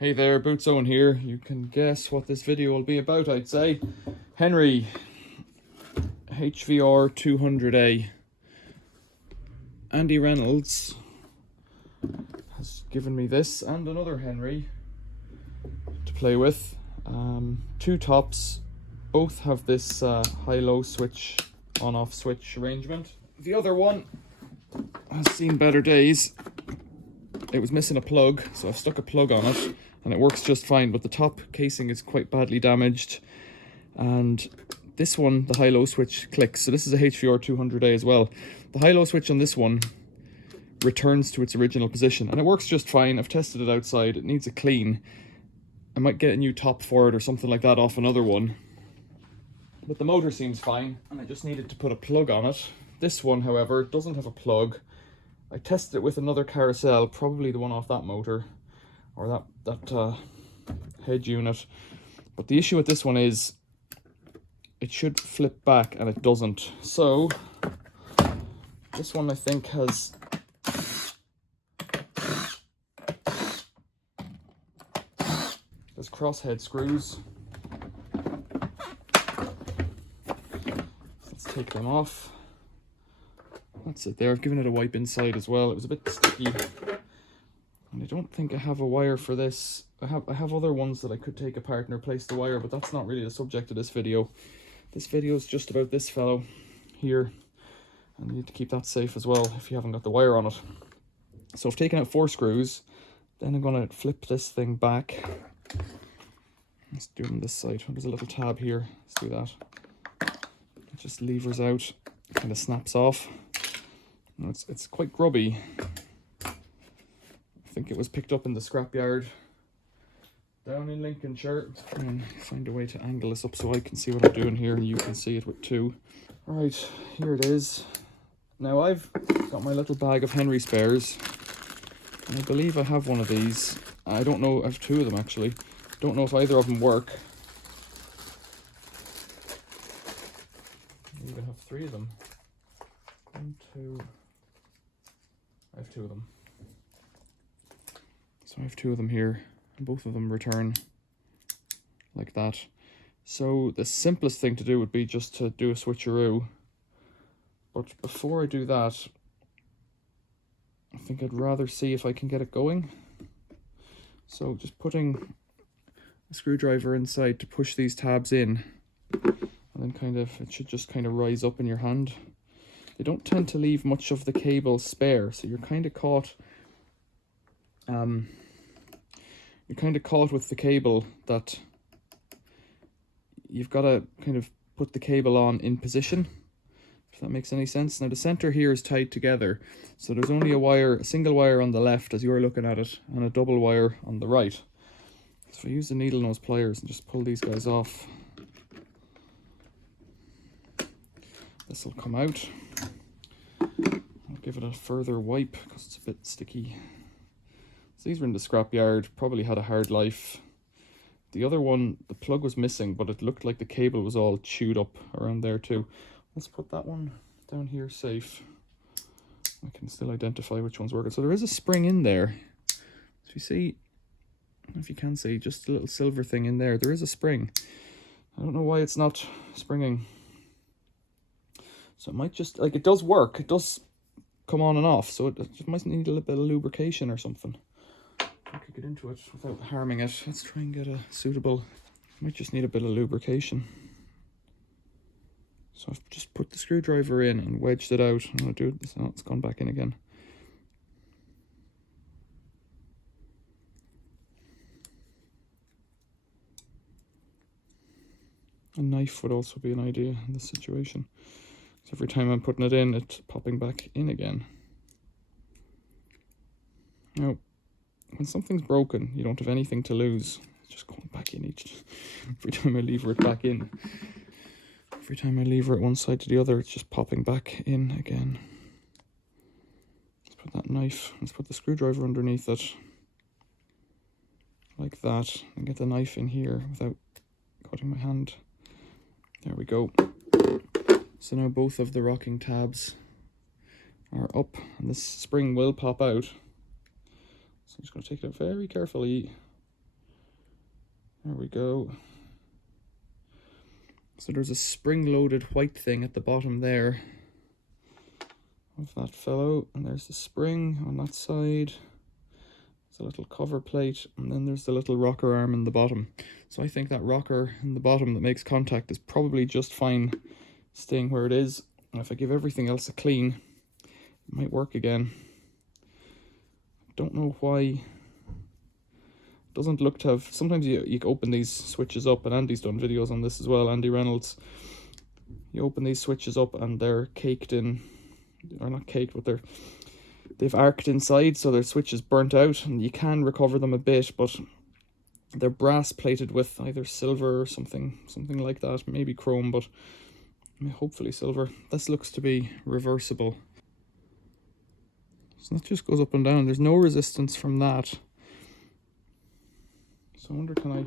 Hey there, Boots Owen here. You can guess what this video will be about, I'd say. Henry, HVR200A. Andy Reynolds has given me this and another Henry to play with. Two tops, both have this high-low switch, on-off switch arrangement. The other one has seen better days. It was missing a plug, so I've stuck a plug on it and it works just fine, but the top casing is quite badly damaged. And this one, the high-low switch clicks. So this is a HVR200A as well. The high-low switch on this one returns to its original position and it works just fine. I've tested it outside. It needs a clean. I might get a new top for it or something like that off another one. But the motor seems fine and I just needed to put a plug on it. This one, however, doesn't have a plug. I tested it with another carousel, probably the one off that motor, or that head unit. But the issue with this one is it should flip back and it doesn't. So this one I think has crosshead screws. Let's take them off. That's it there. I've given it a wipe inside as well. It was a bit sticky. And I don't think I have a wire for this. I have other ones that I could take apart and replace the wire, but that's not really the subject of this video. This video is just about this fellow here. And you need to keep that safe as well if you haven't got the wire on it. So I've taken out 4 screws. Then I'm going to flip this thing back. Let's do it on this side. There's a little tab here. Let's do that. It just levers out. It kind of snaps off. It's quite grubby. I think it was picked up in the scrapyard down in Lincolnshire. And find a way to angle this up so I can see what I'm doing here and you can see it with two. Right, here it is. Now I've got my little bag of Henry spares. And I believe I have one of these. I don't know, I have 2 of them actually. Don't know if either of them work. I even have 3 of them. 1, 2. I have 2 of them. So I have 2 of them here, and both of them return like that. So the simplest thing to do would be just to do a switcheroo. But before I do that, I think I'd rather see if I can get it going. So just putting a screwdriver inside to push these tabs in, and then it should just kind of rise up in your hand. They don't tend to leave much of the cable spare, so you're kind of caught. You're kind of caught with the cable that you've got to kind of put the cable on in position, if that makes any sense. Now the center here is tied together, so there's only a single wire on the left as you're looking at it, and a double wire on the right. So if I use the needle nose pliers and just pull these guys off, this will come out. I'll give it a further wipe because it's a bit sticky. So these were in the scrapyard, probably had a hard life. The other one, the plug was missing, but it looked like the cable was all chewed up around there too. Let's put that one down here safe. I can still identify which one's working. So there is a spring in there. So you see, I don't know if you can see, just a little silver thing in there. There is a spring. I don't know why it's not springing. So it might just, like, it does work. It does come on and off. So it just might need a little bit of lubrication or something. I could get into it without harming it. Let's try and get a suitable, might just need a bit of lubrication. So I've just put the screwdriver in and wedged it out. I'm going to do this. Oh, it's gone back in again. A knife would also be an idea in this situation. So every time I'm putting it in, it's popping back in again. Now, when something's broken, you don't have anything to lose. It's just going back in every time I lever it back in. Every time I lever it one side to the other, it's just popping back in again. Let's put that knife, let's put the screwdriver underneath it. Like that, and get the knife in here without cutting my hand. There we go. So now both of the rocking tabs are up, and this spring will pop out. So I'm just going to take it out very carefully. There we go. So there's a spring-loaded white thing at the bottom there of that fellow, and there's the spring on that side. There's a little cover plate, and then there's the little rocker arm in the bottom. So I think that rocker in the bottom that makes contact is probably just fine staying where it is. And if I give everything else a clean, it might work again. Don't know why. Doesn't look to have, sometimes you open these switches up, and Andy's done videos on this as well, Andy Reynolds. You open these switches up and they're caked in, or not caked, but they've arced inside, so their switch is burnt out, and you can recover them a bit, but they're brass plated with either silver or something like that, maybe chrome, but hopefully silver. This looks to be reversible. So that just goes up and down. There's no resistance from that. So I wonder, can I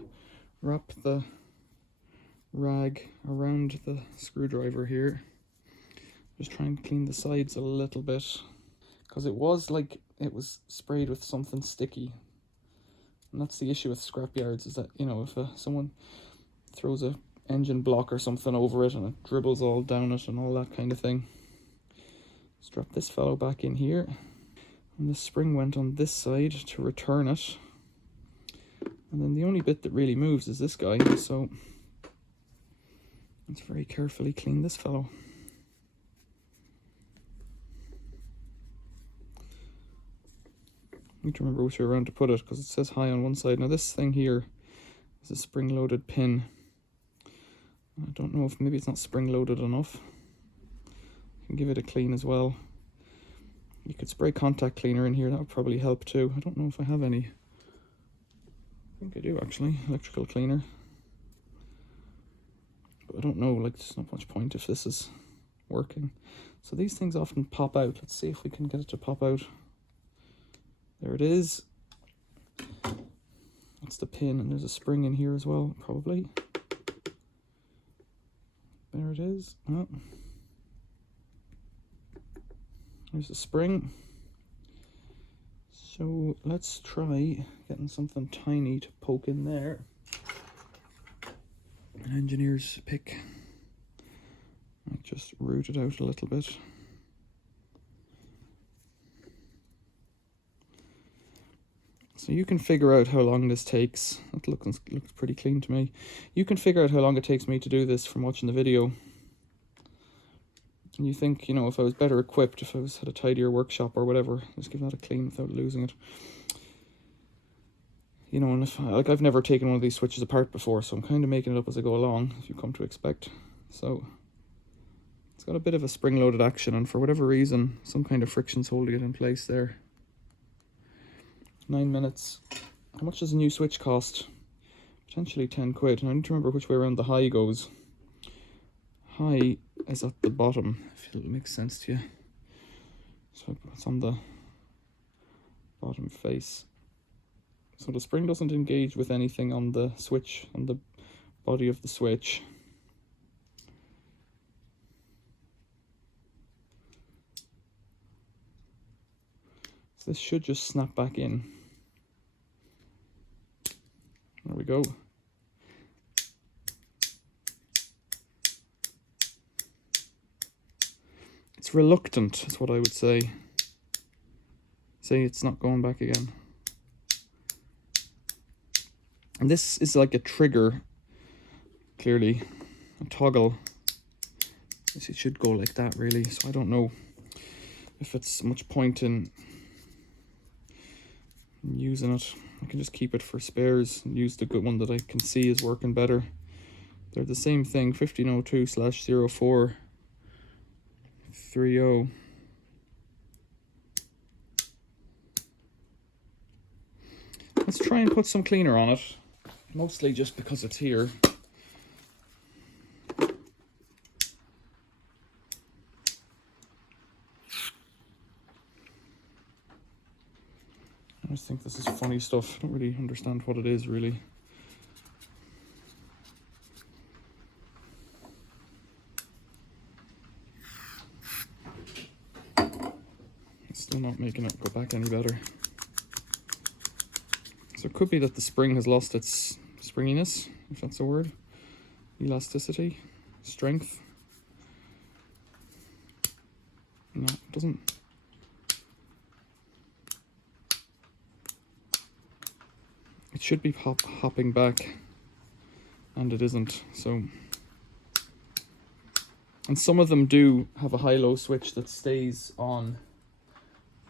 wrap the rag around the screwdriver here? Just try and clean the sides a little bit, because it was like it was sprayed with something sticky. And that's the issue with scrapyards, is that, you know, if someone throws a engine block or something over it and it dribbles all down it and all that kind of thing. Let's drop this fellow back in here. And the spring went on this side to return it. And then the only bit that really moves is this guy, so let's very carefully clean this fellow. I need to remember which way around to put it, because it says high on one side. Now this thing here is a spring-loaded pin. I don't know if maybe it's not spring-loaded enough. You can give it a clean as well. You could spray contact cleaner in here, that would probably help too. I don't know if I have any. I think I do actually, electrical cleaner. But I don't know, like there's not much point if this is working. So these things often pop out. Let's see if we can get it to pop out. There it is. That's the pin, and there's a spring in here as well, probably. There it is. Oh. There's the spring. So let's try getting something tiny to poke in there. An engineer's pick. I just root it out a little bit. So you can figure out how long this takes. That looks pretty clean to me. You can figure out how long it takes me to do this from watching the video. And you think, you know, if I was better equipped, if I had a tidier workshop or whatever, just give that a clean without losing it. You know, and if, like, I've never taken one of these switches apart before, so I'm kind of making it up as I go along, if you come to expect. So it's got a bit of a spring-loaded action, and for whatever reason, some kind of friction's holding it in place there. 9 minutes. How much does a new switch cost? Potentially 10 quid. And I need to remember which way around the high goes. High is at the bottom, if it makes sense to you. So it's on the bottom face. So the spring doesn't engage with anything on the switch, on the body of the switch. So this should just snap back in. There we go. It's reluctant, is what I would say. Say it's not going back again. And this is like a trigger, clearly, a toggle. I guess it should go like that, really. So I don't know if it's much point in using it. I can just keep it for spares and use the good one that I can see is working better. They're the same thing, 1502/0430. Let's try and put some cleaner on it, mostly just because it's here. I just think this is funny stuff. I don't really understand what it is, really. It's still not making it go back any better. So it could be that the spring has lost its springiness, if that's a word, elasticity, strength. No, it doesn't. It should be hopping back, and it isn't. So, and some of them do have a high-low switch that stays on.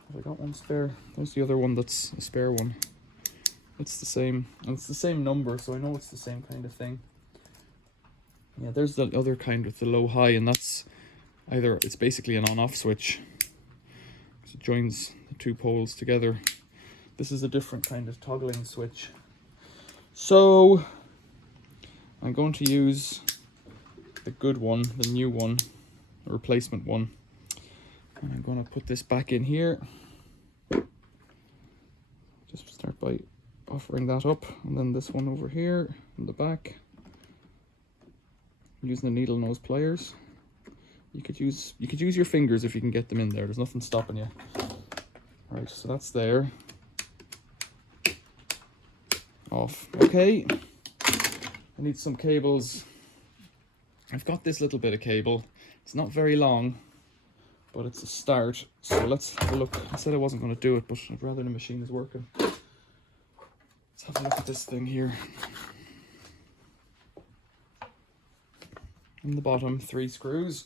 Have I got one spare? There's the other one that's a spare one. It's the same, and it's the same number, so I know it's the same kind of thing. Yeah, there's the other kind with the low-high, and that's either, it's basically an on-off switch. It joins the two poles together. This is a different kind of toggling switch. So I'm going to use the good one, the new one, the replacement one. And I'm going to put this back in here. Just start by buffering that up, and then this one over here in the back. Using the needle nose pliers. You could use your fingers if you can get them in there. There's nothing stopping you. Right, so that's there. Off. Okay. I need some cables. I've got this little bit of cable. It's not very long, but it's a start. So let's have a look. I said I wasn't going to do it, but I'd rather the machine is working. Let's have a look at this thing here. In the bottom, 3 screws.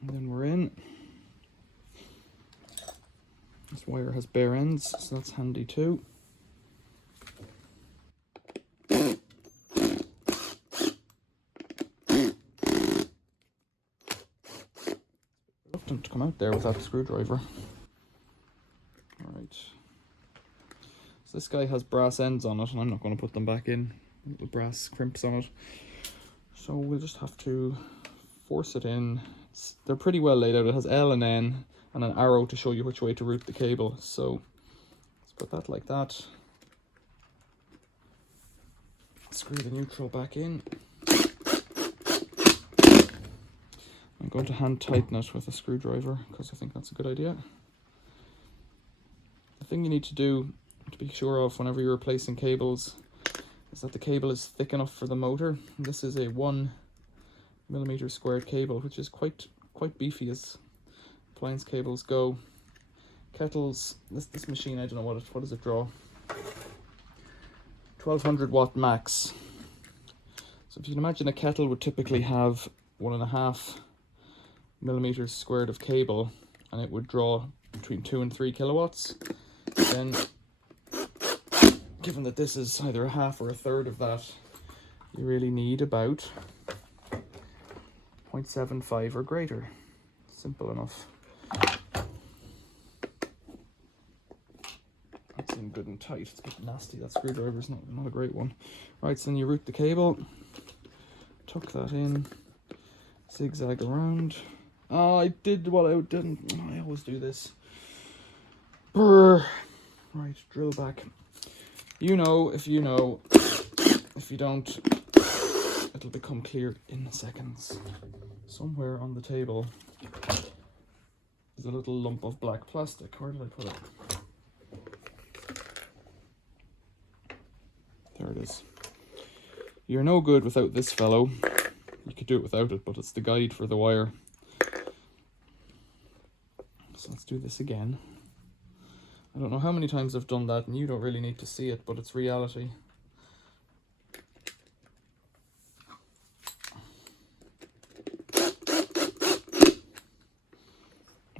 And then we're in. This wire has bare ends, so that's handy too. Reluctant to come out there without a screwdriver. Alright. So this guy has brass ends on it, and I'm not going to put them back in. Little brass crimps on it. So we'll just have to force it in. They're pretty well laid out. It has L and N and an arrow to show you which way to route the cable. So let's put that like that. Screw the neutral back in. I'm going to hand tighten it with a screwdriver because I think that's a good idea. The thing you need to do to be sure of whenever you're replacing cables is that the cable is thick enough for the motor. And this is a 1mm squared cable, which is quite beefy as appliance cables go. Kettles, this machine, I don't know what does it draw? 1200 watt max. So if you can imagine, a kettle would typically have 1.5mm squared of cable, and it would draw between 2 and 3 kilowatts. Then, given that this is either a half or a third of that, you really need about 0.75 or greater. Simple enough. That's in good and tight. It's a bit nasty. That screwdriver's not a great one. Right, so then you route the cable, tuck that in, zigzag around. Oh, I did what I didn't. I always do this. Brr. Right, drill back. You know, if you know. If you don't, it'll become clear in seconds. Somewhere on the table is a little lump of black plastic. Where did I put it? There it is. You're no good without this fellow. You could do it without it, but it's the guide for the wire. So let's do this again. I don't know how many times I've done that, and you don't really need to see it, but it's reality.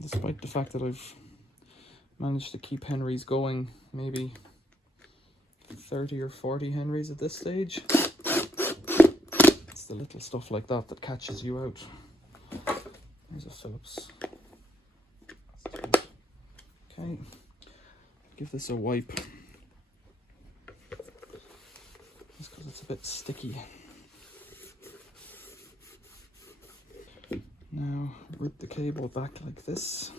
Despite the fact that I've managed to keep Henrys going, maybe 30 or 40 Henrys at this stage. It's the little stuff like that that catches you out. There's a Phillips. Okay, give this a wipe. Just because it's a bit sticky. Now route the cable back like this.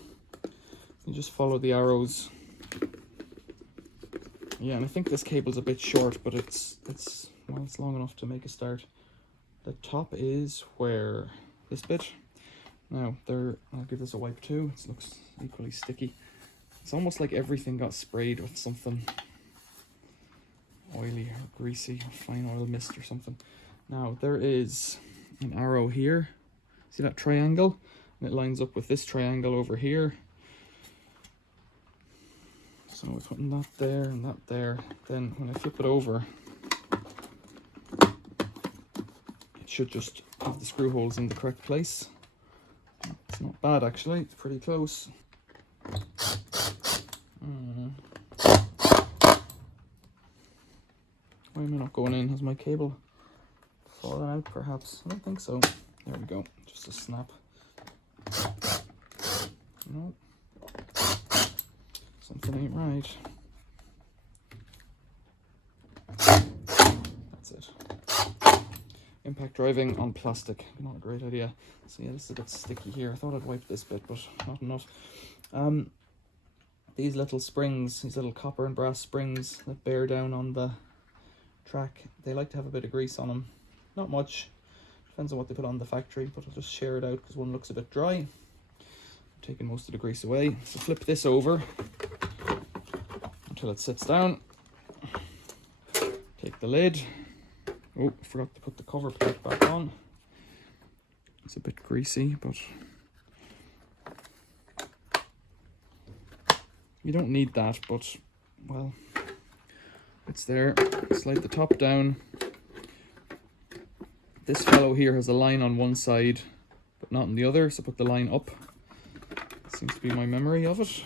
You just follow the arrows. Yeah, and I think this cable's a bit short, but it's long enough to make a start. The top is where this bit. Now there, I'll give this a wipe too. It looks equally sticky. It's almost like everything got sprayed with something oily or greasy or fine oil mist or something. Now there is an arrow here. See that triangle? And it lines up with this triangle over here. So we're putting that there and that there. Then when I flip it over, it should just have the screw holes in the correct place. It's not bad actually, it's pretty close. Why am I not going in? Has my cable fallen out perhaps? I don't think so. There we go, just a snap. No, something ain't right. That's it. Impact driving on plastic, not a great idea. So yeah, this is a bit sticky here. I thought I'd wipe this bit, but not enough. These little springs, these little copper and brass springs that bear down on the track, they like to have a bit of grease on them. Not much, depends on what they put on the factory, but I'll just share it out because one looks a bit dry. I'm taking most of the grease away. So flip this over until it sits down. Take the lid. Oh, I forgot to put the cover plate back on. It's a bit greasy, but you don't need that, but well, it's there. Slide the top down. This fellow here has a line on one side, but not on the other, so put the line up. Seems to be my memory of it.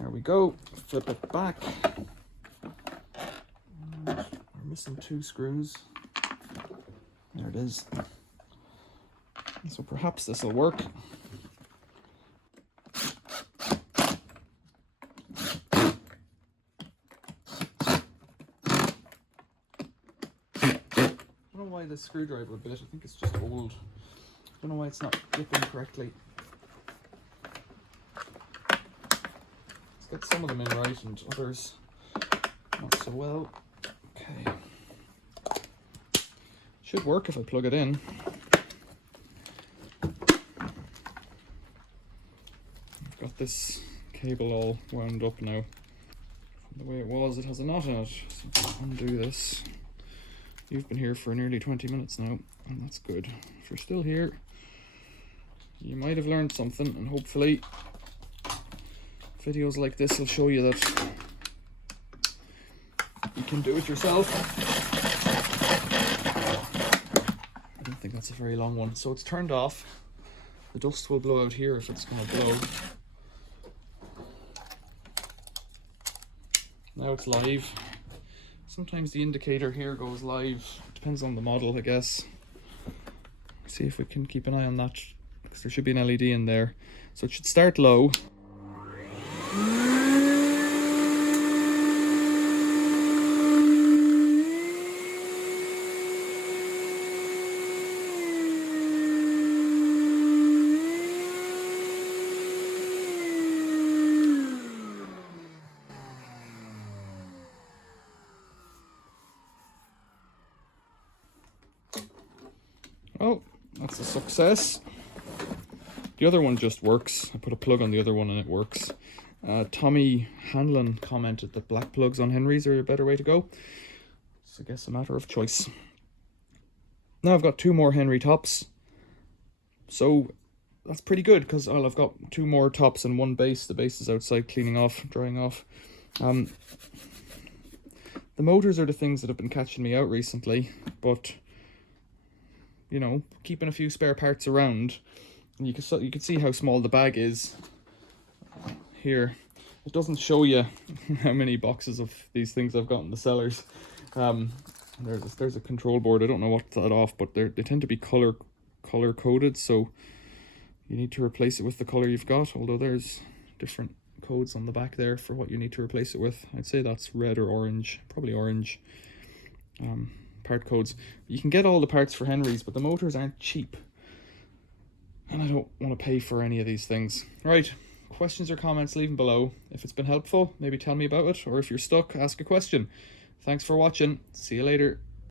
There we go. Flip it back. And we're missing 2 screws. There it is. So perhaps this will work. I don't know why the screwdriver bit, I think it's just old. I don't know why it's not gripping correctly. Let's get some of them in right and others not so well. Okay. Should work if I plug it in. I've got this cable all wound up now. The way it was, it has a knot in it. So undo this. You've been here for nearly 20 minutes now, and that's good. If you're still here, you might have learned something, and hopefully videos like this will show you that you can do it yourself. I don't think that's a very long one. So it's turned off. The dust will blow out here if it's going to blow. Now it's live. Sometimes the indicator here goes live. Depends on the model, I guess. See if we can keep an eye on that, because there should be an LED in there. So it should start low. Oh, that's a success. The other one just works. I put a plug on the other one and it works. Tommy Hanlon commented that black plugs on Henrys are a better way to go. It's, I guess, a matter of choice. Now I've got 2 more Henry tops. So that's pretty good, because I've got 2 more tops and 1 base. The base is outside cleaning off, drying off. The motors are the things that have been catching me out recently, but you know, keeping a few spare parts around, and you can see how small the bag is here. It doesn't show you how many boxes of these things I've got in the cellars. There's a control board. I don't know what's that off, but they tend to be color coded, so you need to replace it with the color you've got, although there's different codes on the back there for what you need to replace it with. I'd say that's red or orange, probably orange. Part codes. You can get all the parts for Henrys, but the motors aren't cheap, and I don't want to pay for any of these things. Right, questions or comments, leave them below. If it's been helpful, maybe tell me about it, or if you're stuck, ask a question. Thanks for watching. See you later.